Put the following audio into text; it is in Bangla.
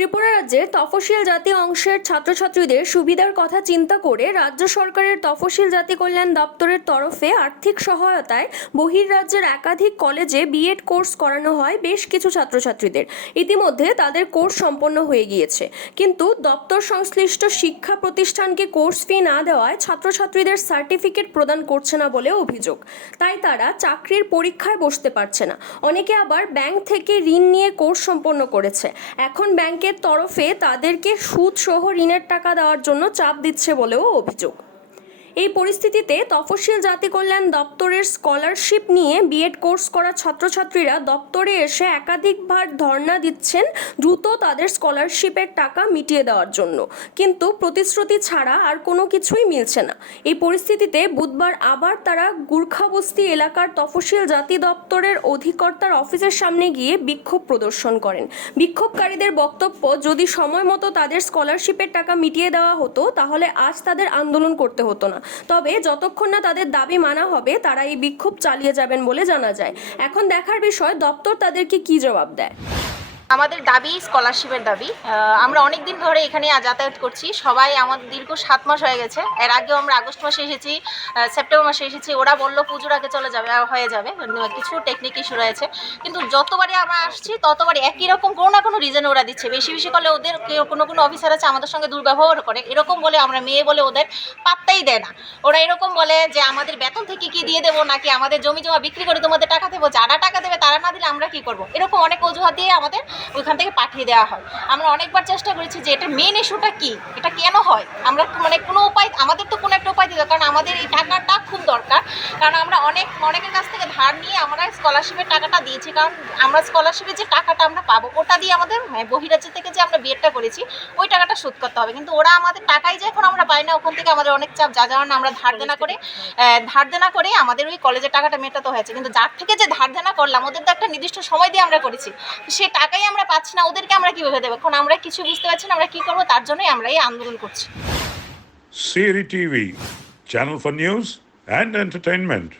ত্রিপুরা রাজ্যের তফসিল জাতি অংশের ছাত্রছাত্রীদের সুবিধার কথা চিন্তা করে রাজ্য সরকারের তফসিল জাতি কল্যাণ দপ্তরের তরফে আর্থিক সহায়তায় বহির্রাজ্যের একাধিক কলেজে বিএড কোর্স করানো হয় বেশ কিছু ছাত্রছাত্রীদের। ইতিমধ্যে তাদের কোর্স সম্পন্ন হয়ে গিয়েছে, কিন্তু দপ্তর সংশ্লিষ্ট শিক্ষা প্রতিষ্ঠানকে কোর্স ফি না দেওয়ায় ছাত্রছাত্রীদের সার্টিফিকেট প্রদান করছে না বলে অভিযোগ। তাই তারা চাকরির পরীক্ষায় বসতে পারছে না। অনেকে আবার ব্যাংক থেকে ঋণ নিয়ে কোর্স সম্পন্ন করেছে। এখন ব্যাংকের তরফে তাদেরকে সুদ সহ ঋণের টাকা দেওয়ার জন্য চাপ দিচ্ছে বলেও অভিযোগ। এই পরিস্থিতিতে তফসিল জাতি কল্যাণ দপ্তরের স্কলারশিপ নিয়ে বিএড কোর্স করা ছাত্রছাত্রীরা দপ্তরে এসে একাধিকবার ধর্ণা দিচ্ছেন দ্রুত তাদের স্কলারশিপের টাকা মিটিয়ে দেওয়ার জন্য, কিন্তু প্রতিশ্রুতি ছাড়া আর কোনো কিছুই মিলছে না। এই পরিস্থিতিতে বুধবার আবার তারা গুর্খাবস্তি এলাকার তফসিল জাতি দপ্তরের অধিকর্তার অফিসের সামনে গিয়ে বিক্ষোভ প্রদর্শন করেন। বিক্ষোভকারীদের বক্তব্য, যদি সময় মতো তাদের স্কলারশিপের টাকা মিটিয়ে দেওয়া হতো তাহলে আজ তাদের আন্দোলন করতে হতো না। তবে যতক্ষণ না তাদের দাবি মানা হবে তারা এই বিক্ষোভ চালিয়ে যাবেন বলে জানা যায়। এখন দেখার বিষয় দপ্তর তাদেরকে কি জবাব দেয়। আমাদের দাবি স্কলারশিপের দাবি। আমরা অনেক দিন ধরে এখানে যাতায়াত করছি, সবাই আমাদের দীর্ঘ 7 মাস হয়ে গেছে। এর আগেও আমরা আগস্ট মাসে এসেছি, সেপ্টেম্বর মাসে এসেছি। ওরা বললো পুজোর আগে চলে যাবে, হয়ে যাবে, কিছু টেকনিক ইস্যু রয়েছে। কিন্তু যতবারই আমরা আসছি ততবারই একই রকম কোনো না কোনো রিজন ওরা দিচ্ছে। বেশি বেশি করলে ওদের কোনো অফিসার আছে আমাদের সঙ্গে দুর্ব্যবহার করে, এরকম বলে আমরা মেয়ে বলে ওদের পাত্তাই দেয় না। ওরা এরকম বলে যে আমাদের বেতন থেকে কি দিয়ে দেবো, নাকি আমাদের জমি জমা বিক্রি করে তোমাদের টাকা দেবো, যারা টাকা দেবে তারা না দিলে আমরা কি করবো, এরকম অনেক অজুহাত দিয়ে আমাদের ওইখান থেকে পাঠিয়ে দেওয়া হয়। আমরা অনেকবার চেষ্টা করেছি যে এটার মেন ইস্যুটা কি, এটা কেন হয়। আমরা কোনো উপায়, আমাদের তো কোনো একটা উপায় দিতে, কারণ আমাদের এই টাকাটা খুব দরকার। কারণ আমরা অনেকের কাছ থেকে ধার নিয়ে আমরা স্কলারশিপের টাকাটা দিয়েছি, কারণ আমরা স্কলারশিপের যে টাকাটা আমরা পাবো ওটা দিয়ে আমাদের বহিরাজ্য থেকে যে আমরা বিএডটা করেছি ওই টাকাটা শোধ করতে হবে। কিন্তু ওরা আমাদের টাকাই যে এখন আমরা পাই না, ওখান থেকে আমাদের অনেক চাপ, যার কারণে আমরা ধার দেনা করে আমাদের ওই কলেজের টাকাটা মেটাতে হয়েছে। কিন্তু যার থেকে যে ধার দেনা করলাম ওদের তো একটা নির্দিষ্ট সময় দিয়ে আমরা করেছি, সে টাকাই আমরা পাচ্ছি না, ওদেরকে আমরা কিভাবে দেবো। এখন আমরা কিছু বুঝতে পারছি না আমরা কি করবো, তার জন্যই আমরা এই আন্দোলন করছি। CRI TV, channel for news and entertainment.